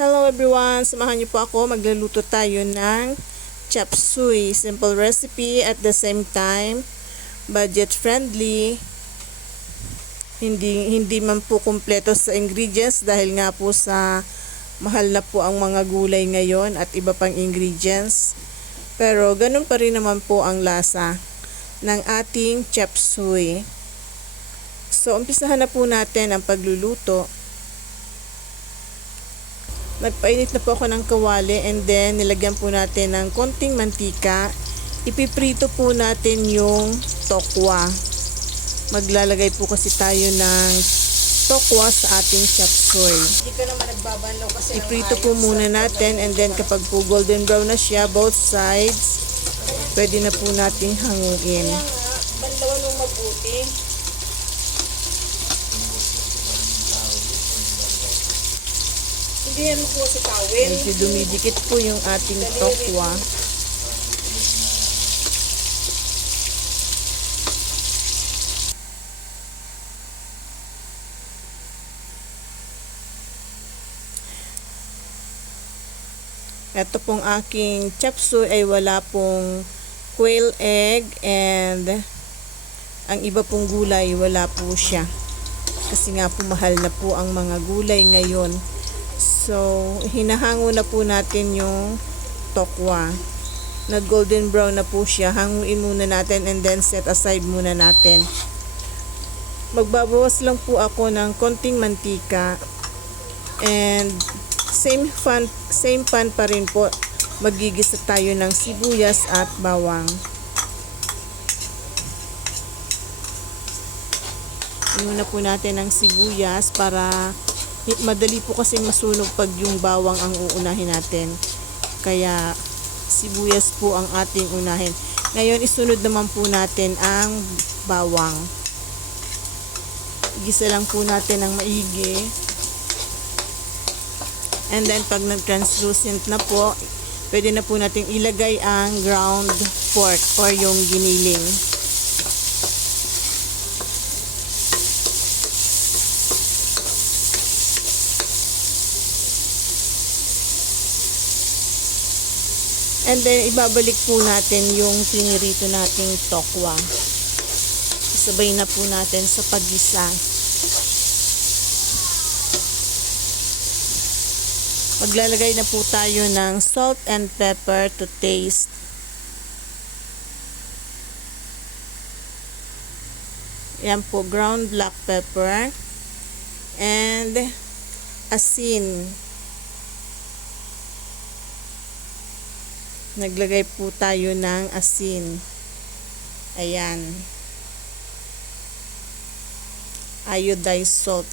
Hello everyone! Samahan niyo po ako. Magluluto tayo ng chop suey. Simple recipe at the same time budget friendly. Hindi man po kumpleto sa ingredients dahil nga po sa mahal na po ang mga gulay ngayon at iba pang ingredients. Pero ganun pa rin naman po ang lasa ng ating chop suey. So umpisahan na po natin ang pagluluto. Nagpainit na po ako ng kawali and then nilagyan po natin ng konting mantika. Ipiprito po natin yung tokwa. Maglalagay po kasi tayo ng tokwa sa ating chop suey. Hindi ka naman nagbabanlaw kasi Iprito po muna natin and then kapag po golden brown na siya, both sides, pwede na po nating hanguin. Kaya nga, banlawan mong mabuti. Hindi yan po si tawin. Medyo dumidikit po yung ating tokwa. Ito pong aking chop suey ay wala pong quail egg and ang iba pong gulay wala po siya. Kasi nga po mahal na po ang mga gulay ngayon. So, hinahango na po natin yung tokwa. Nag golden brown na po siya. Hanguin muna natin and then set aside muna natin. Magbabawas lang po ako ng konting mantika and same pan pa rin po. Magigisa tayo ng sibuyas at bawang. Muna po natin ang sibuyas para madali po kasi masunog pag yung bawang ang uunahin natin. Kaya sibuyas po ang ating unahin. Ngayon isunod naman po natin ang bawang. Igisa lang po natin ng maigi. And then pag nag-translucent na po, pwede na po natin ilagay ang ground pork or yung giniling. And then, ibabalik po natin yung pinirito nating tokwa. Isabay na po natin sa paggisa. Maglalagay na po tayo ng salt and pepper to taste. Yan po, ground black pepper. And asin. Naglagay po tayo ng asin. Ayan. Iodized salt.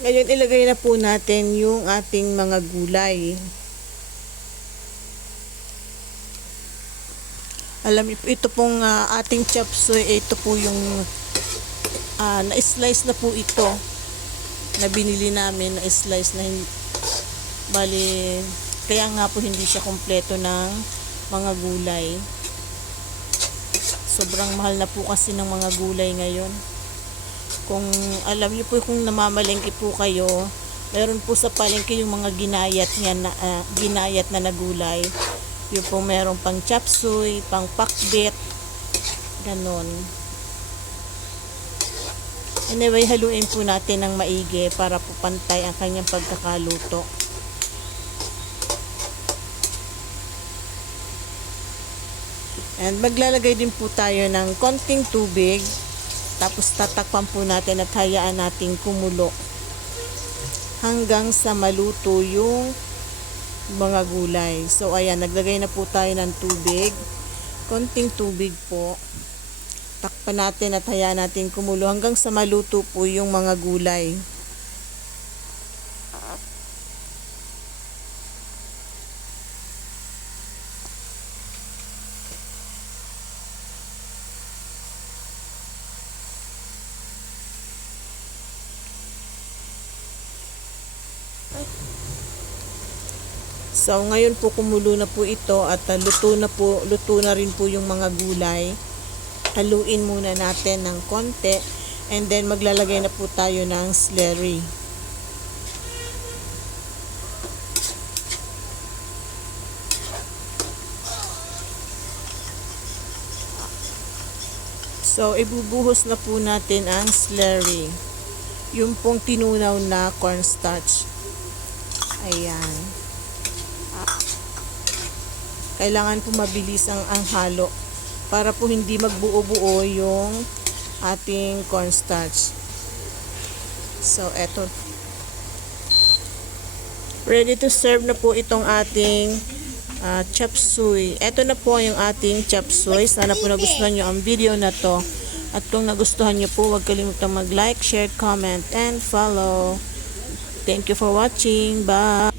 Ngayon, ilagay na po natin yung ating mga gulay. Alam niyo po, ito pong ating chop suey, ito po yung na-slice na po ito na binili namin, na-slice na bali, kaya nga po hindi siya kompleto ng mga gulay. Sobrang mahal na po kasi ng mga gulay ngayon. Kung alam niyo po, kung namamalengke po kayo, meron po sa palengke yung mga ginayat na gulay. Yung po meron pang chop suey, pang pakbet, ganon. Anyway, haluin po natin ng maigi para po pantay ang kanyang pagkakaluto. And maglalagay din po tayo ng konting tubig. Tapos tatakpan po natin at hayaan nating kumulo hanggang sa maluto yung mga gulay. So ayan, naglagay na po tayo ng tubig. Konting tubig po. Takpan natin at hayaan natin kumulo hanggang sa maluto po yung mga gulay. So, ngayon po kumulo na po ito at luto na rin po yung mga gulay. Haluin muna natin ng konti and then maglalagay na po tayo ng celery. So, ibubuhos na po natin ang celery. Yung pong tinunaw na cornstarch. Ayan. Kailangan po mabilis ang halo para po hindi magbuo-buo yung ating cornstarch. So, eto. Ready to serve na po itong ating chop suey. Ito na po yung ating chop suey. Sana po nagustuhan nyo ang video na to. At kung nagustuhan nyo po, huwag kalimutang mag-like, share, comment, and follow. Thank you for watching. Bye!